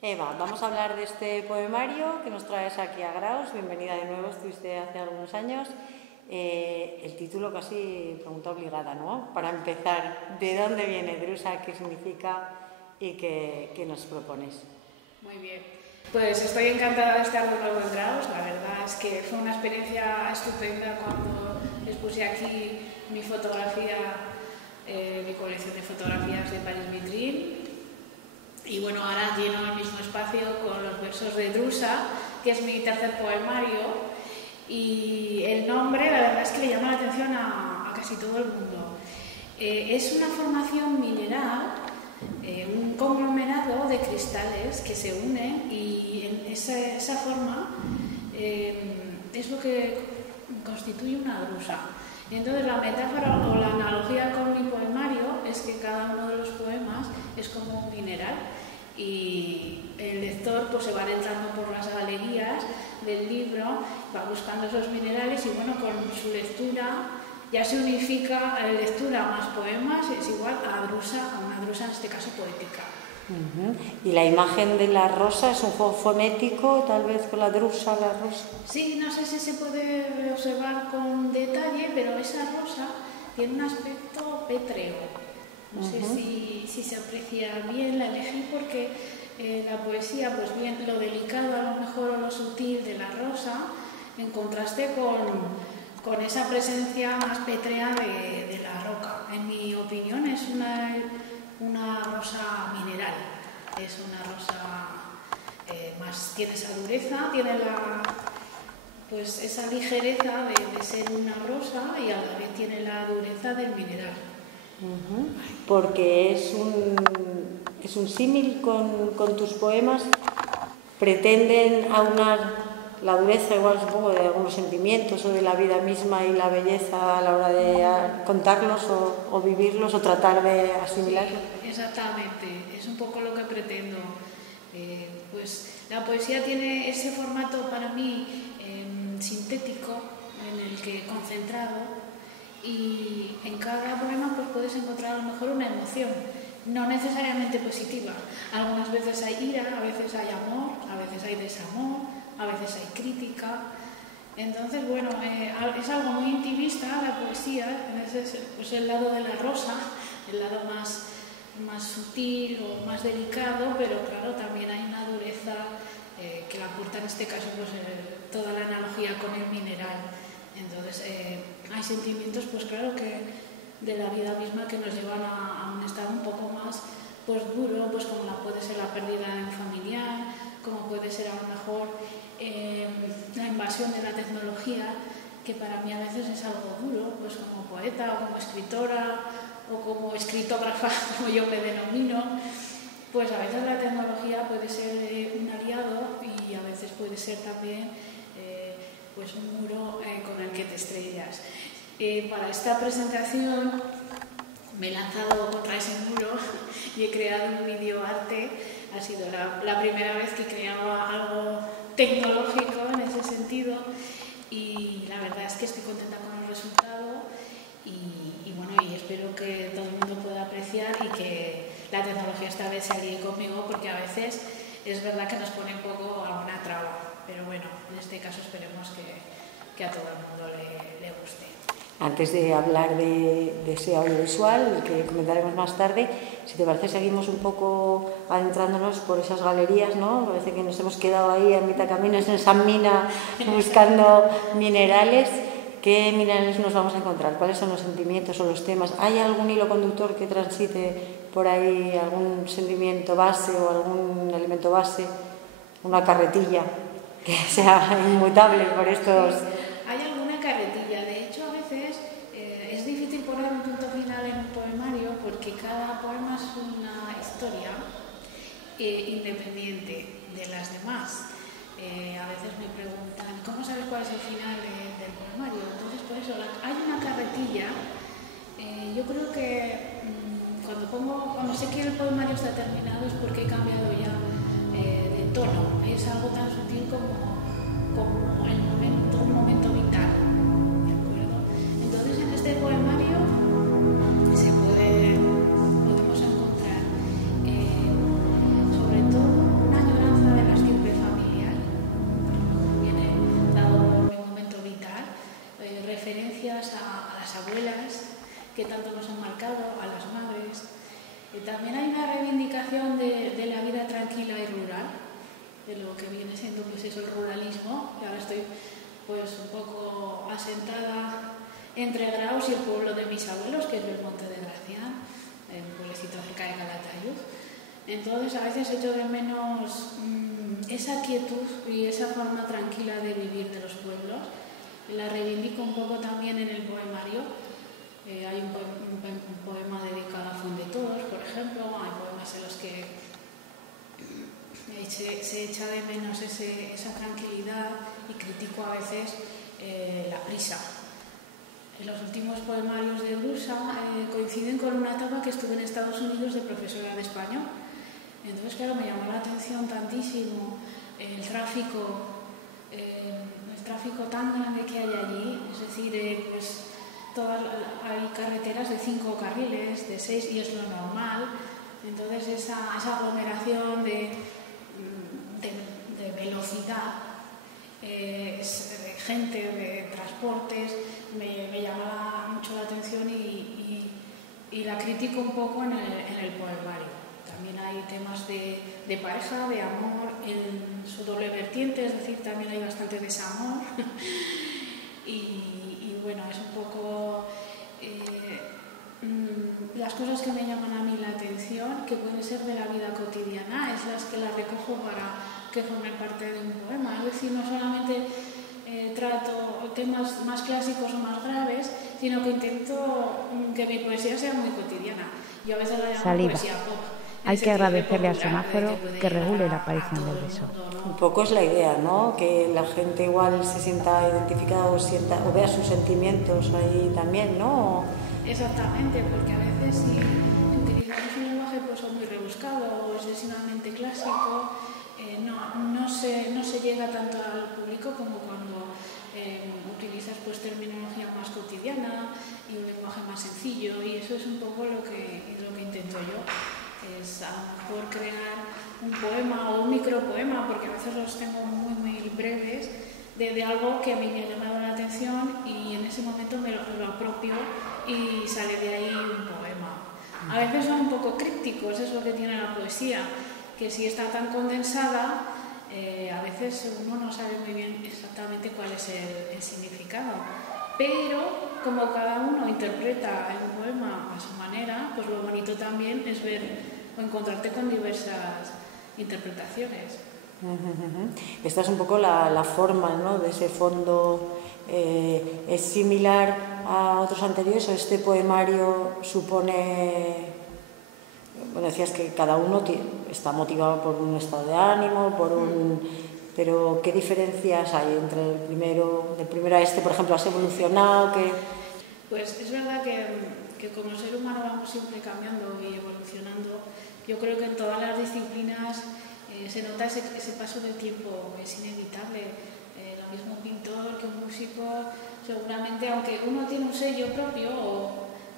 Eva, vamos a hablar de este poemario que nos traes aquí a Graus. Bienvenida de nuevo, estuviste hace algunos años. El título casi pregunta obligada, ¿no? Para empezar, ¿de dónde viene Drusa? ¿Qué significa? ¿Y qué nos propones? Muy bien. Pues estoy encantada de estar de nuevo en Graus. La verdad es que fue una experiencia estupenda cuando les puse aquí mi fotografía, mi colección de fotografías de Paris Vitrine. Y bueno, ahora lleno el mismo espacio con los versos de Drusa, que es mi tercer poemario. Y el nombre, la verdad es que le llama la atención a casi todo el mundo. Es una formación mineral, un conglomerado de cristales que se unen y en esa forma es lo que constituye una drusa. Y entonces la metáfora o la analogía con mi poemario es que cada uno de los poemas es como un mineral y el lector pues se va adentrando por las galerías del libro, va buscando esos minerales y bueno, con su lectura ya se unifica la lectura más poemas, es igual a una drusa en este caso poética. ¿Y la imagen de la rosa es un juego fonético, tal vez con la drusa, la rosa? Sí, no sé si se puede observar con detalle, pero esa rosa tiene un aspecto pétreo. No sé si se aprecia bien, la elegí porque la poesía, pues bien, lo delicado a lo mejor o lo sutil de la rosa, en contraste con esa presencia más pétrea de la roca. En mi opinión es una rosa mineral, es una rosa más, tiene esa dureza, tiene pues esa ligereza de ser una rosa y a la vez tiene la dureza del mineral. Porque es un símil con tus poemas. Pretenden aunar la dureza, igual supongo, de algunos sentimientos o de la vida misma y la belleza a la hora de contarlos o vivirlos o tratar de asimilarlos. Sí, exactamente, es un poco lo que pretendo. Pues la poesía tiene ese formato para mí sintético, en el que concentrado, y en cada poema pues puedes encontrar a lo mejor una emoción, no necesariamente positiva. Algunas veces hay ira, a veces hay amor, a veces hay desamor, a veces hay crítica. Entonces, bueno, es algo muy intimista la poesía, pues el lado de la rosa, el lado más sutil o más delicado, pero claro, también hay una dureza que la aporta en este caso pues, toda la analogía con el mineral. Entonces, hay sentimientos, pues claro, que de la vida misma que nos llevan a un estado un poco más pues duro, pues como puede ser la pérdida de un familiar, como puede ser a lo mejor la invasión de la tecnología, que para mí a veces es algo duro, pues como poeta o como escritora o como escritógrafa, como yo me denomino, pues a veces la tecnología puede ser un aliado y a veces puede ser también pues un muro con el que te estrellas. Para esta presentación me he lanzado contra ese muro y he creado un videoarte. Ha sido la primera vez que creaba algo tecnológico en ese sentido y la verdad es que estoy contenta con el resultado y bueno, y espero que todo el mundo pueda apreciar y que la tecnología esta vez se alíe conmigo, porque a veces es verdad que nos pone un poco a una traba, pero bueno, en este caso esperemos que a todo el mundo le guste. Antes de hablar de ese audiovisual, que comentaremos más tarde, si te parece seguimos un poco adentrándonos por esas galerías, ¿no? Parece que nos hemos quedado ahí a mitad camino en esa mina buscando minerales. ¿Qué minerales nos vamos a encontrar? ¿Cuáles son los sentimientos o los temas? ¿Hay algún hilo conductor que transite por ahí, algún sentimiento base o algún elemento base? Una carretilla que sea inmutable por estos... Hay alguna carretilla. De hecho, a veces es difícil poner un punto final en un poemario porque cada poema es una historia independiente de las demás. A veces me preguntan, ¿cómo sabes cuál es el final del poemario? Entonces, por eso, hay una carretilla. Yo creo que cuando sé que el poemario está terminado es porque he cambiado ya de tono. Es algo tan sutil como un momento vital. ¿De acuerdo? Entonces, en este poemario podemos encontrar sobre todo un año de lo que viene siendo pues eso, el ruralismo. Y ahora estoy pues un poco asentada entre Graus y el pueblo de mis abuelos, que es el Monte de Gracián, el pueblecito cerca de Calatayud. Entonces a veces echo de menos esa quietud y esa forma tranquila de vivir de los pueblos. La reivindico un poco también en el poemario. Hay un poema dedicado a Fondetodos, por ejemplo. Hay poemas en los que se echa de menos esa tranquilidad y critico a veces la prisa. Los últimos poemarios de Brusa coinciden con una etapa que estuve en Estados Unidos de profesora de español. Entonces, claro, me llamó la atención tantísimo el tráfico tan grande que hay allí. Es decir, pues, hay carreteras de 5 carriles, de 6, y es lo normal. Entonces, esa aglomeración de velocidad, de gente, de transportes, me llama mucho la atención y la critico un poco en el poemario. También hay temas de pareja, de amor en su doble vertiente, es decir, también hay bastante desamor. y bueno, es un poco las cosas que me llaman a mí la atención, que pueden ser de la vida cotidiana, es las que las recojo para que formen parte de un poema. Es decir, no solamente trato temas más clásicos o más graves, sino que intento que mi poesía sea muy cotidiana. Yo a veces la llamo poesía pop. Hay que agradecerle al semáforo que regule la aparición del beso. Un poco es la idea, ¿no? Que la gente igual se sienta identificada o vea sus sentimientos ahí también, ¿no? Exactamente, porque a veces si utilizamos un lenguaje pues, muy rebuscado o excesivamente clásico, no se llega tanto al público como cuando utilizas pues, terminología más cotidiana y un lenguaje más sencillo, y eso es un poco lo que intento yo. Es a lo mejor crear un poema o un micropoema, porque a veces los tengo muy, muy breves, de algo que a mí me ha llamado la atención y en ese momento me lo apropio y sale de ahí un poema. A veces son un poco crípticos, es lo que tiene la poesía, que si está tan condensada, a veces uno no sabe muy bien exactamente cuál es el significado. Pero como cada uno interpreta el poema a su manera, pues lo bonito también es ver o encontrarte con diversas interpretaciones. Esta es un poco la forma, ¿no? De ese fondo. ¿Es similar a otros anteriores o este poemario supone, bueno, decías que cada uno está motivado por un estado de ánimo, pero ¿qué diferencias hay entre del primero a este? Por ejemplo, ¿has evolucionado? Pues es verdad que como ser humano vamos siempre cambiando y evolucionando. Yo creo que en todas las disciplinas se nota ese paso del tiempo, es inevitable. Lo mismo un pintor que un músico, seguramente, aunque uno tiene un sello propio, o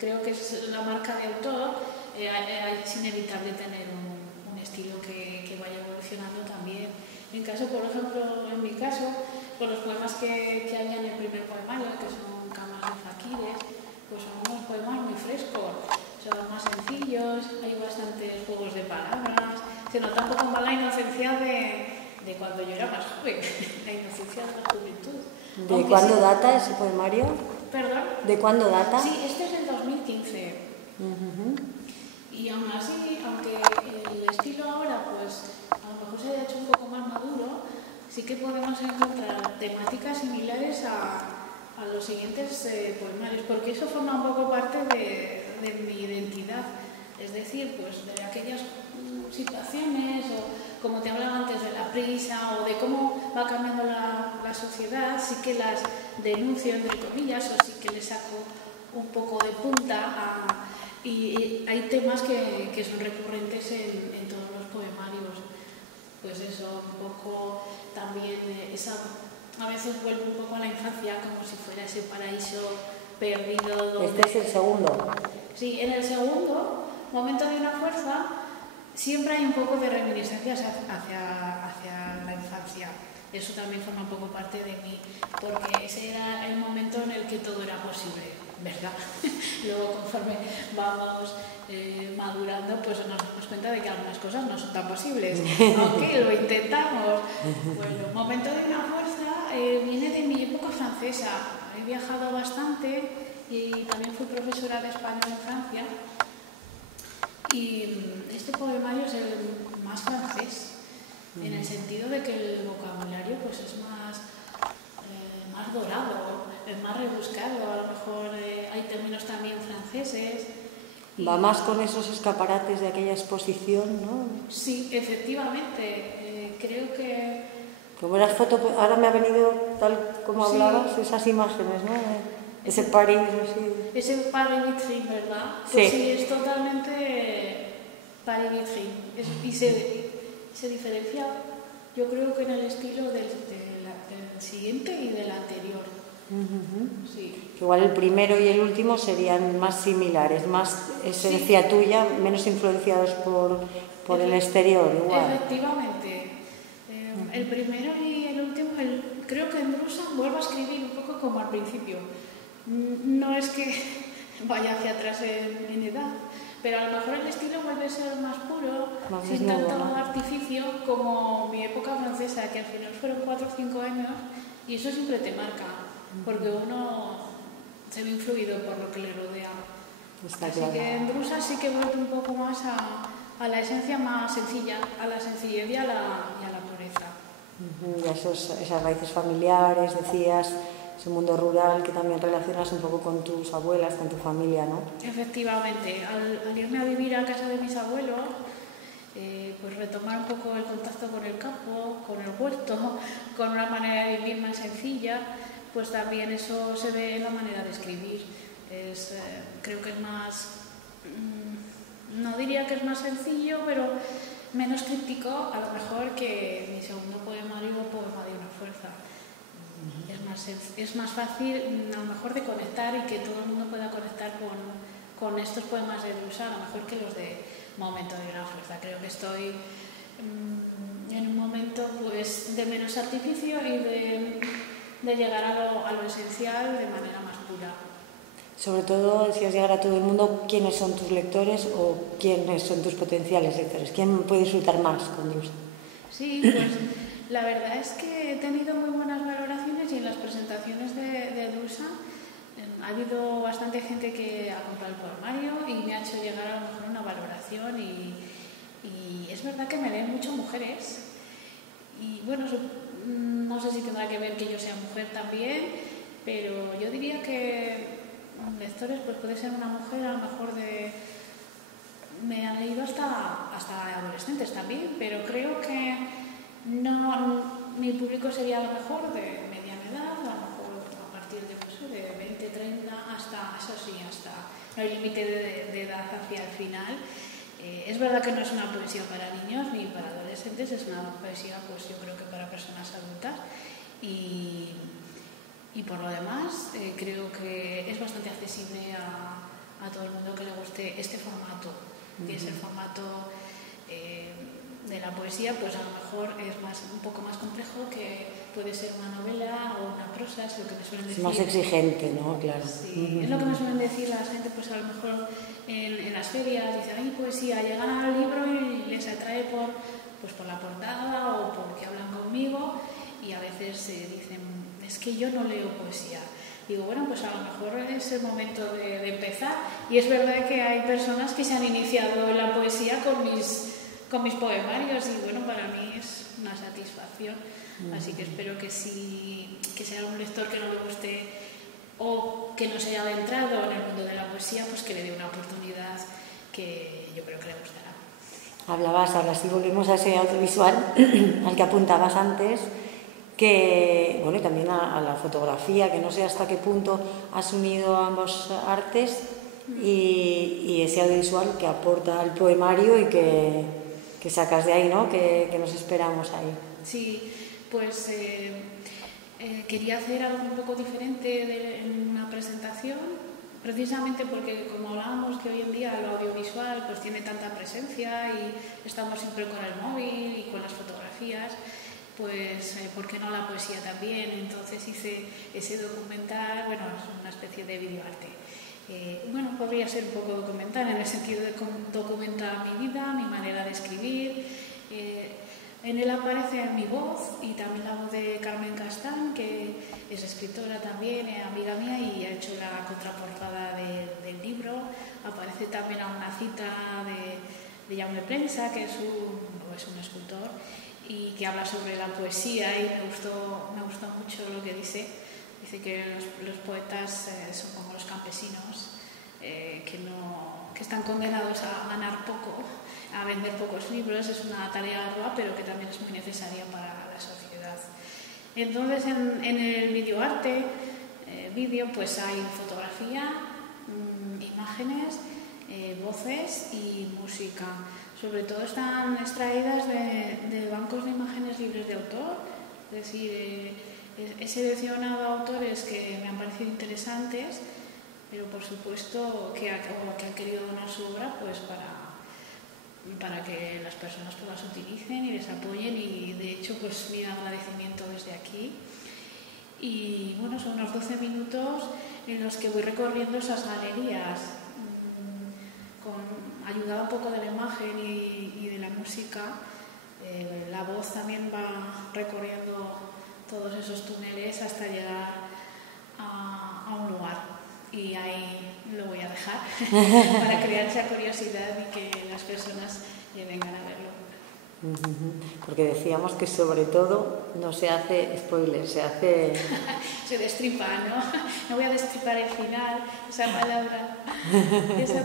creo que es la marca de autor, es inevitable tener un estilo que vaya evolucionando también. En caso, por ejemplo, en mi caso, pues los poemas que hay en el primer poemario, que son Camas de Faquires, pues son unos poemas muy frescos, son más sencillos, hay bastantes juegos de palabras, se nota un poco más la inocencia de cuando yo era más joven, la inocencia de la juventud. ¿De cuándo data ese poemario? ¿Perdón? ¿De cuándo data? Sí, este es del 2015. Y aún así, aunque el estilo ahora pues a lo mejor se haya hecho un poco más maduro, sí que podemos encontrar temáticas similares a los siguientes poemarios, porque eso forma un poco parte de mi identidad. Es decir, pues de aquellas situaciones, o como te hablaba antes, de la prisa, o de cómo va cambiando la sociedad, sí que las denuncio, entre comillas, o sí que les saco un poco de punta y hay temas que son recurrentes en todos los poemarios. Pues eso, un poco también a veces vuelvo un poco a la infancia, como si fuera ese paraíso perdido. Donde... ¿Este es el segundo? Sí, en el segundo, Momento de una fuerza, siempre hay un poco de reminiscencias hacia la infancia. Eso también forma un poco parte de mí, porque ese era el momento en el que todo era posible. ¿verdad? Luego, conforme vamos madurando, pues nos damos cuenta de que algunas cosas no son tan posibles, aunque lo intentamos. Bueno, Momento de una fuerza viene de mi época francesa. He viajado bastante y también fui profesora de español en Francia. Y este poemario es el más francés, en el sentido de que el vocabulario pues, es más dorado, es más rebuscado. A lo mejor hay términos también franceses. Va más con esos escaparates de aquella exposición, ¿no? Sí, efectivamente. Creo que... Como las fotos, ahora me ha venido, tal como hablabas, esas imágenes, ¿no? Ese París, así. Ese Paris Vitrine, ¿verdad? Pues sí, es totalmente Paris Vitrine. Y se diferencia, yo creo que en el estilo del siguiente y del anterior. Sí. Igual el primero y el último serían más similares, más esencia tuya, menos influenciados por el exterior, igual. Efectivamente. El primero y el último, creo que en Drusan vuelvo a escribir un poco como al principio. No es que vaya hacia atrás en edad, pero a lo mejor el estilo vuelve a ser más puro, sin tanto artificio como mi época francesa, que al final fueron 4 o 5 años, y eso siempre te marca, porque uno se ve influido por lo que le rodea. Así que en Drusan sí que he vuelto un poco más a la esencia más sencilla, a la sencillez y a la pureza. Y esas raíces familiares, decías, ese mundo rural que también relacionas un poco con tus abuelas, con tu familia, ¿no? Efectivamente, al irme a vivir a casa de mis abuelos, pues retomar un poco el contacto con el campo, con el huerto, con una manera de vivir más sencilla, pues también eso se ve en la manera de escribir. Creo que es más, no diría que es más sencillo, pero menos críptico a lo mejor que mi segundo poemario, Poema de una fuerza. Es más fácil a lo mejor de conectar y que todo el mundo pueda conectar con estos poemas de Drusan, a lo mejor que los de Momento de una fuerza. Creo que estoy en un momento pues, de menos artificio y de llegar a lo esencial de manera más pura. Sobre todo, decías llegar a todo el mundo, ¿quiénes son tus lectores o quiénes son tus potenciales lectores? ¿Quién puede disfrutar más con Drusan? Sí, pues la verdad es que he tenido muy buenas valoraciones y en las presentaciones de Drusan ha habido bastante gente que ha comprado el poemario y me ha hecho llegar a lo mejor una valoración y es verdad que me leen mucho mujeres y bueno, no sé si tendrá que ver que yo sea mujer también, pero yo diría que lectores pues puede ser una mujer a lo mejor me han leído hasta adolescentes también, pero creo que no, mi público sería a lo mejor de mediana edad, a lo mejor a partir de 20, 30, hasta no hay límite de edad hacia el final. Es verdad que no es una poesía para niños ni para adolescentes, es una poesía pues yo creo que para personas adultas y por lo demás creo que es bastante accesible a todo el mundo que le guste este formato, que es el formato de la poesía, pues a lo mejor es un poco más complejo que puede ser una novela o una prosa, es lo que me suelen decir. Es más exigente, ¿no? Claro. Sí, es lo que me suelen decir la gente, pues a lo mejor en las ferias, dicen, ay, poesía, llegan al libro y les atrae por la portada o porque hablan conmigo y a veces dicen, es que yo no leo poesía. Digo, bueno, pues a lo mejor es el momento de empezar y es verdad que hay personas que se han iniciado en la poesía con mis poemarios y bueno, para mí es una satisfacción, así que espero que sea un lector que no le guste o que no se haya adentrado en el mundo de la poesía, pues que le dé una oportunidad que yo creo que le gustará. Ahora sí volvemos a ese audiovisual al que apuntabas antes, que bueno, también a la fotografía, que no sé hasta qué punto has unido ambos artes y ese audiovisual que aporta al poemario y que sacas de ahí, ¿no? Que nos esperamos ahí. Sí, pues quería hacer algo un poco diferente en una presentación, precisamente porque como hablábamos que hoy en día lo audiovisual pues tiene tanta presencia y estamos siempre con el móvil y con las fotografías, pues ¿por qué no la poesía también? Entonces hice ese documental, bueno, es una especie de videoarte. Bueno, podría ser un poco documental en el sentido de documentar mi vida, mi manera de escribir. En él aparece mi voz y también la voz de Carmen Castán, que es escritora también, amiga mía, y ha hecho la contraportada del libro. Aparece también a una cita de Jaume Prensa, que es un escultor y que habla sobre la poesía, y me gustó mucho lo que dice. Dice que los poetas son como los campesinos, que están condenados a ganar poco, a vender pocos libros. Es una tarea ardua, pero que también es muy necesaria para la sociedad. Entonces, en el videoarte, pues hay fotografía, imágenes, voces y música. Sobre todo están extraídas de bancos de imágenes libres de autor, es decir, he seleccionado autores que me han parecido interesantes, pero por supuesto que han querido donar su obra pues para que las personas pues las utilicen y les apoyen, y de hecho pues mi agradecimiento desde aquí. Y bueno, son unos 12 minutos en los que voy recorriendo esas galerías, ayudada un poco de la imagen y de la música. La voz también va recorriendo todos esos túneles hasta llegar a un lugar, y ahí lo voy a dejar para crear esa curiosidad y que las personas vengan a verlo. Porque decíamos que sobre todo no se hace spoiler, se hace... Se destripa, ¿no? No voy a destripar el final, esa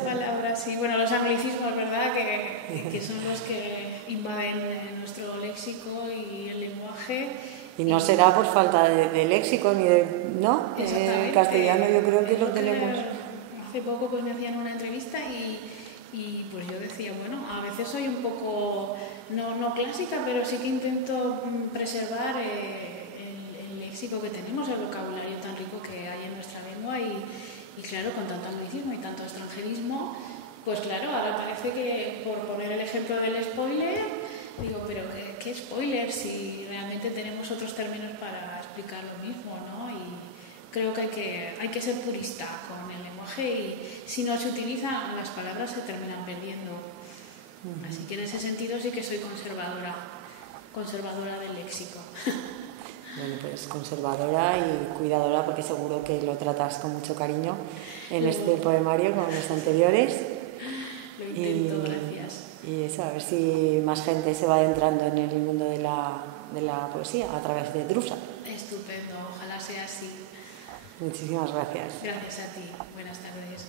palabra, sí. Bueno, los anglicismos, ¿verdad? Que son los que invaden nuestro léxico y el lenguaje. Y no será por falta de léxico ni de... ¿no? En castellano yo creo que lo tenemos... Hace poco pues me hacían una entrevista y pues yo decía, bueno, a veces soy un poco, no clásica, pero sí que intento preservar el léxico que tenemos, el vocabulario tan rico que hay en nuestra lengua, y claro, con tanto anglicismo y tanto extranjerismo, pues claro, ahora parece que, por poner el ejemplo del spoiler, digo, pero ¿qué spoiler? Si realmente tenemos otros términos para explicar lo mismo, ¿no? Y creo que hay que ser purista con el lenguaje, y si no se utilizan las palabras se terminan perdiendo. Así que en ese sentido sí que soy conservadora del léxico. Bueno, pues conservadora y cuidadora, porque seguro que lo tratas con mucho cariño en este poemario como en los anteriores. Lo intento, gracias. Y eso, a ver si más gente se va adentrando en el mundo de la poesía a través de Drusa. Estupendo, ojalá sea así. Muchísimas gracias. Gracias a ti. Buenas tardes.